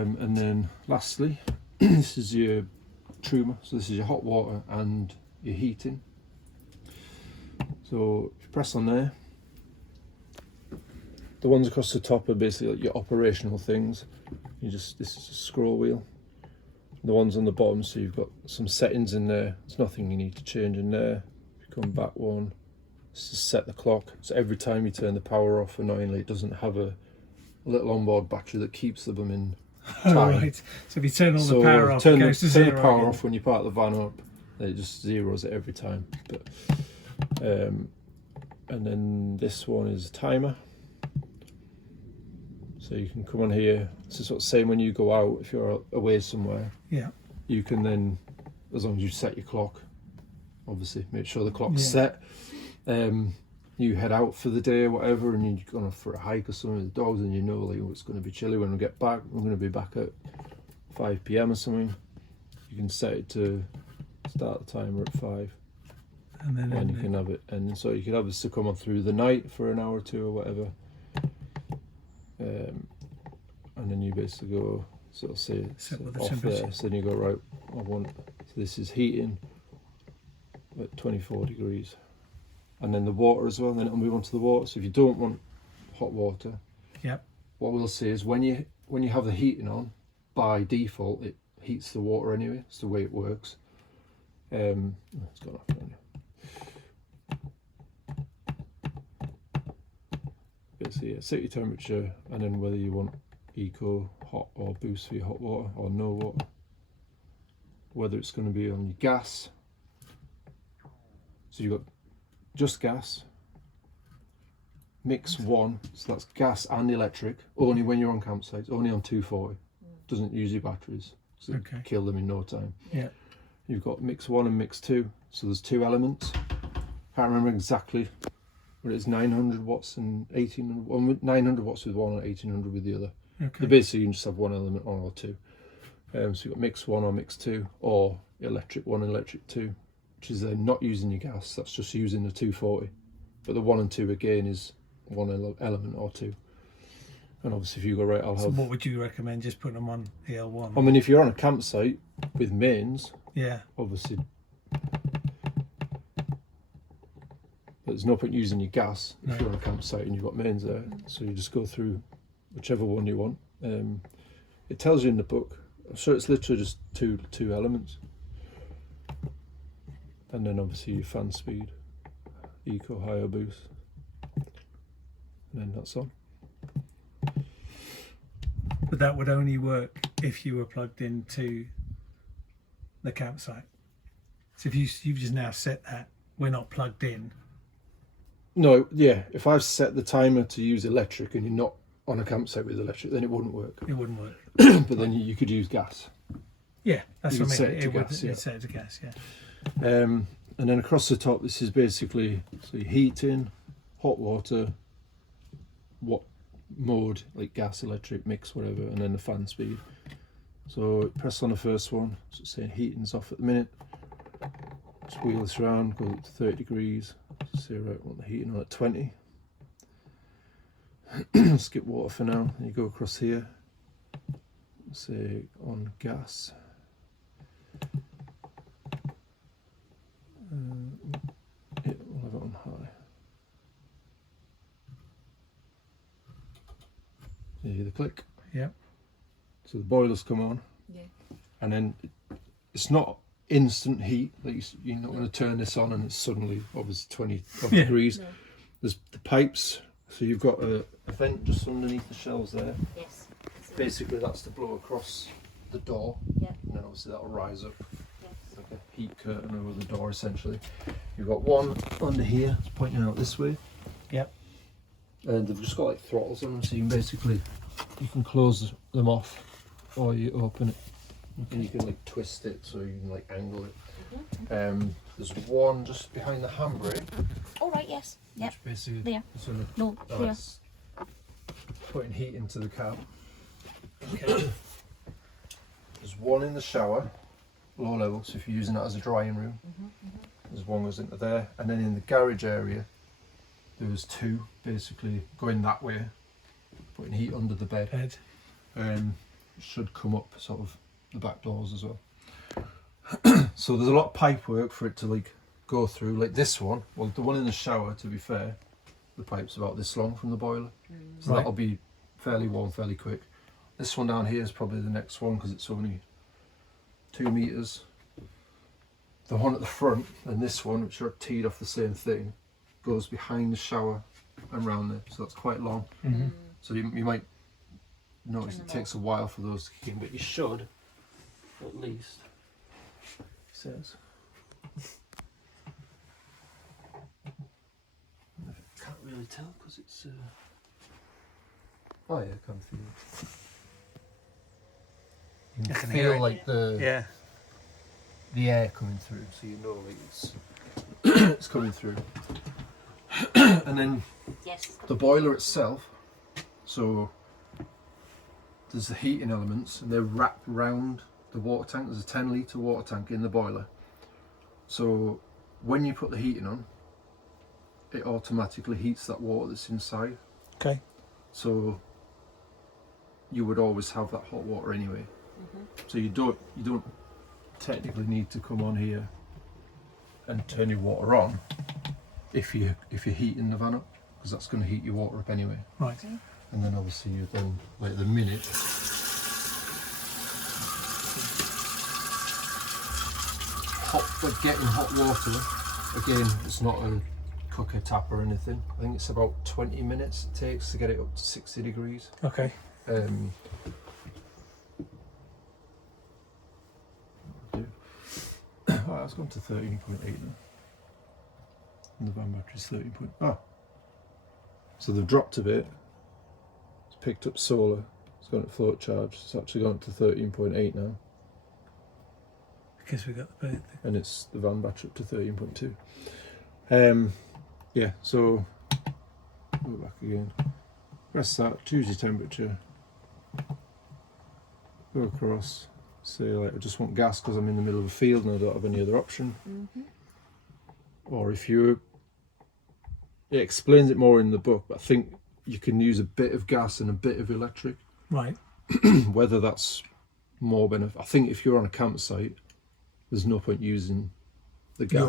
And then lastly, this is your Truma. So this is your hot water and your heating. So if you press on there, the ones across the top are basically like your operational things. This is a scroll wheel. The ones on the bottom, so you've got some settings in there. There's nothing you need to change in there. If you come back one, it's to set the clock. So every time you turn the power off, annoyingly, it doesn't have a little onboard battery that keeps the blooming time. Right. So if you turn all the power off, it goes to turn zero the power again. off when you park the van up. It just zeroes it every time. But and then this one is a timer. So you can come on here. It's sort of same when you go out, if you're away somewhere. Yeah. You can then, as long as you set your clock, obviously make sure the clock's set. You head out for the day or whatever, and you're going for a hike or something with the dogs, and you know like it's going to be chilly when we get back. We're going to be back at 5 p.m. or something. You can set it to start the timer at 5, and you can have it. And so you can have this to come on through the night for an hour or two or whatever. And then you basically go sort of say off there. So then you go, right, so this is heating at 24 degrees. And then the water as well, and then it'll move on to the water. So if you don't want hot water, what we'll say is when you have the heating on, by default it heats the water anyway. It's the way it works. It's gone off now. Basically, set your temperature, and then whether you want eco, hot or boost for your hot water, or no water. Whether it's going to be on your gas. So you've got just gas, mix 1, so that's gas and electric, only when you're on campsites, only on 240. Doesn't use your batteries, so kill them in no time. Yeah. You've got mix 1 and mix 2, so there's 2 elements. Can't remember exactly, but it's 900 watts and 1800, well, 900 watts with one and 1800 with the other. So basically you can just have one element on or 2. So you've got mix 1 or mix 2, or electric 1 and electric 2, which is not using your gas, that's just using the 240. But the 1 and 2 again is one element or 2. And obviously if you go, right, I'll have... So what would you recommend, just putting them on EL1? I mean, if you're on a campsite with mains, obviously... But there's no point using your gas if you're on a campsite and you've got mains there. So you just go through whichever one you want. It tells you in the book. I'm sure it's literally just two elements. And then obviously your fan speed, eco, high or boost. And then that's on. But that would only work if you were plugged into the campsite. So if you've just now set that, we're not plugged in. No, yeah, if I've set the timer to use electric and you're not on a campsite with electric, then it wouldn't work. It wouldn't work. But then you could use gas. Yeah, that's what I mean. Set it to gas, set it to gas, And then across the top, this is basically heating, hot water, what mode, like gas, electric, mix, whatever, and then the fan speed. So press on the first one, so it's saying heating's off at the minute. Just wheel this around, go up to 30 degrees. Say, right, I want the heating on at 20. Skip water for now, and you go across here, say on gas. Yeah, we'll have it on high. You hear the click? Yeah. So the boilers come on. Yeah. And then it's not instant heat. Like you're not going to turn this on and it's suddenly obviously 20 degrees. No. There's the pipes. So you've got a vent just underneath the shelves there. Yes. Basically that's to blow across the door. Yeah. And then obviously that'll rise up. Yes. Like a heat curtain over the door essentially. You've got one under here, it's pointing out this way. Yep. And they've just got like throttles on them, so you can basically close them off or you open it. And you can like twist it so you can like angle it. There's one just behind the handbrake. Oh right, yes. Yep. Basically there. Sort of, No, there. Putting heat into the cab. Okay. There's one in the shower, low level, so if you're using that as a drying room, there's one goes into there, and then in the garage area, there's 2 basically going that way, putting heat under the bed. should come up sort of the back doors as well. So there's a lot of pipe work for it to like go through. Like this one, well, the one in the shower, to be fair, the pipe's about this long from the boiler, so Right. that'll be fairly warm fairly quick. This one down here is probably the next one because it's only 2 meters. The one at the front and this one, which are teed off the same thing, goes behind the shower and round there, so that's quite long. So you might notice it takes a while for those to kick in, but you should at least. He says. Can't really tell because it's. Oh yeah, I can feel it. You I can can hear feel it. like Yeah. the air coming through, so you know like it's it's coming through. And then Yes. the boiler itself, so there's the heating elements and they're wrapped around the water tank. There's a 10 litre water tank in the boiler, so when you put the heating on, it automatically heats that water that's inside, Okay. so you would always have that hot water anyway. So you don't technically need to come on here and turn your water on if you're heating the van up, because that's going to heat your water up anyway. Right. And then obviously you then, like the minute getting hot water, again, it's not a cooker tap or anything. I think it's about 20 minutes it takes to get it up to 60 degrees. Okay. Oh, it's gone to 13.8 now. And the van battery's 13. Oh, so they've dropped a bit. It's picked up solar. It's gone to float charge. It's actually gone to 13.8 now, Because we got the bird. and it's the van battery up to 13.2. Yeah. So go back again. Press that. Choose your temperature. Go across. Say like I just want gas because I'm in the middle of a field and I don't have any other option. Or if you, it explains it more in the book, but I think you can use a bit of gas and a bit of electric. Right. Whether that's more benefit, I think if you're on a campsite, there's no point using the gas.